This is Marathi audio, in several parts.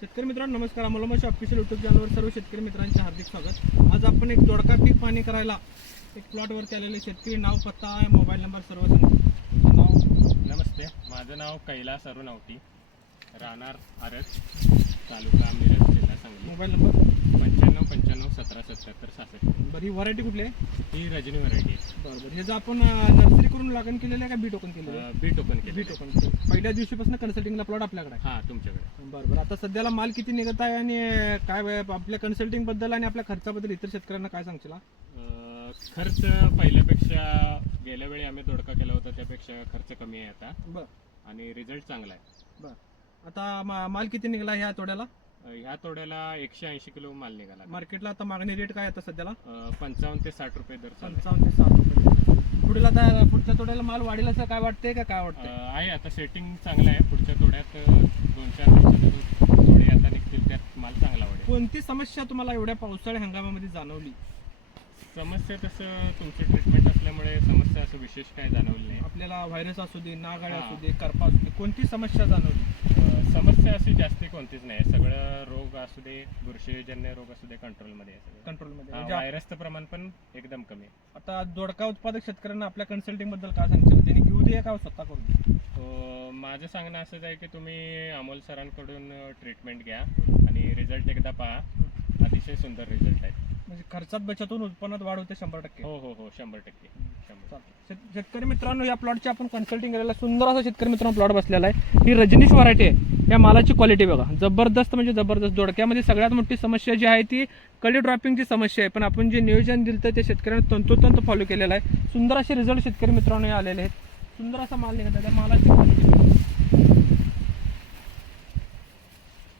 शेतकरी मित्रांनो नमस्कार. अमोलमाशी ऑफिशियल यूट्यूब चॅनलवर सर्व शेतकरी मित्रांचे हार्दिक स्वागत. आज आपण एक दोडका पीक पाणी करायला एक प्लॉटवरती आलेले शेतकरी. नाव, पत्ता, मोबाईल नंबर सर्व सांगा. नाव. नमस्ते, माझं नाव कैलास अरुण आवटी, राहणार आरस, तालुका मिरज, जिल्हा सांगली. मोबाईल नंबर 95 बरं. ही व्हरायटी कुठली आहे? ही रजनी व्हरायटी आहे. बरं. ह्याचं आपण नर्सरी करून लागण केलेलं आहे का बी टोकन केलेलं आहे? बी टोकन बी केली. टोकन. पहिल्या दिवशीपासून कन्सल्टिंगला प्लॉट आपल्याकडे आहे. हां, तुमच्याकडे. बरं. आता सध्याला माल किती निघत आहे आणि काय आपल्या कन्सल्टिंग बद्दल आणि आपल्या खर्चाबद्दल इतर शेतकऱ्यांना काय सांगशील? खर्च पहिल्यापेक्षा गेल्या वेळी आम्ही दोडका केला होता त्यापेक्षा खर्च कमी आहे आता. बरं. आणि रिझल्ट चांगला आहे. बरं. आता माल किती निघाला ह्या तोड्याला? ह्या तोड्याला 180 किलो माल निघाला. मार्केटला आता मागणी रेट काय आता सध्याला? 55 ते 60 रुपये दर चालू आहे. 55 ते 60 रुपये. पुढील आता पुढच्या तोड्याला माल वाढेल असं काय वाटतंय का काय वाटतंय? आहे आता सेटिंग चांगलं आहे. पुढच्या तोड्यात 2-4 दिवसात थोडे आता निघतील, त्यात माल चांगला वाढेल. कोणती समस्या तुम्हाला एवढ्या पावसाळी हंगामामध्ये जाणवली? समस्या तसं तुमची ट्रीटमेंट असल्यामुळे समस्या असं विशेष काय जाणवली नाही. आपल्याला व्हायरस असू दे, नागाळे असू दे, करपा असू दे, कोणती समस्या जाणवली? समस्या अशी जास्त कोणतीच नाही. सगळं रोग असू दे, बुरशीजन्य रोग असू दे, कंट्रोलमध्ये आहे सगळं. कंट्रोलमध्ये हा, म्हणजे व्हायरसचं प्रमाण पण एकदम कमी आहे. आता दोडका उत्पादक शेतकऱ्यांना आपल्या कन्सल्टिंग बद्दल काय सांगशील? त्यांनी घेऊ दे का स्वतः करून दे? माझं सांगणं असंच आहे की तुम्ही अमोल सरांकडून ट्रीटमेंट घ्या आणि रिझल्ट एकदा पहा. अतिशय सुंदर रिझल्ट आहे. म्हणजे खर्चात बचतून उत्पन्नात वाढ होते 100%. हो हो हो, 100%. शेतकरी मित्रांनो, या प्लॉटची आपण कन्सल्टिंग केलेला सुंदर असा शेतकरी मित्रांनो प्लॉट बसलेला आहे. ही रजनीश व्हरायटी आहे. या मालाची क्वालिटी बघा, जबरदस्त म्हणजे जबरदस्त. दोडक्यामध्ये सगळ्यात मोठी समस्या जी आहे ती कली ड्रॉपिंगची समस्या आहे, पण आपण जे नियोजन दिलं ते शेतकऱ्यांना तंतोतंत फॉलो केलेलं आहे. सुंदर असे रिझल्ट शेतकरी मित्रांनो आलेले आहेत. सुंदर असा माल निघत आहे. त्या मालाची क्वालिटी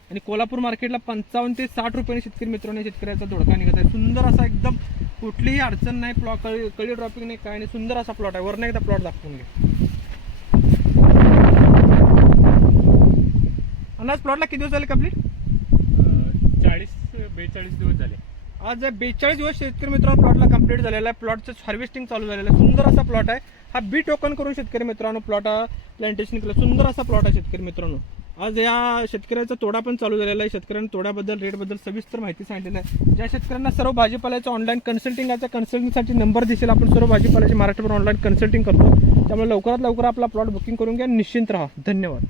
आणि कोल्हापूर मार्केटला 55 ते 60 रुपये शेतकरी मित्रांनो शेतकऱ्याचा दोडका निघत आहे. सुंदर असा एकदम कुठलीही अडचण नाही. प्लॉट कळी ड्रॉपिंग नाही, काय नाही. सुंदर असा प्लॉट आहे. वरनं एकदा प्लॉट दाखवून घ्या. अंदाज प्लॉटला किती दिवस झाले कंप्लीट? 40-42 दिवस झाले. आज 42 दिवस शेतकरी मित्रांनो प्लॉटला कंप्लीट झालेला आहे. प्लॉटचं हार्वेस्टिंग चालू झालेलं आहे. सुंदर असा प्लॉट आहे. हा बी टोकन करून शेतकरी मित्रांनो प्लॉट प्लांटेशन केलं. सुंदर असा प्लॉट आहे शेतकरी मित्रांनो. आज या शेतकऱ्याचा तोडा पण चालू झालेला आहे. शेतकऱ्यांना तोड्याबद्दल, रेटबद्दल सविस्तर माहिती सांगितलेली आहे. ज्या शेतकऱ्यांना सर्व भाजीपाल्याचं ऑनलाईन कन्सल्टिंगसाठी नंबर दिसेल. आपण सर्व भाजीपाल्याची महाराष्ट्रभर ऑनलाईन कन्सल्टिंग करतो. त्यामुळे लवकरात लवकर आपला प्लॉट बुकिंग करून घ्या. निश्चिंत राहा. धन्यवाद.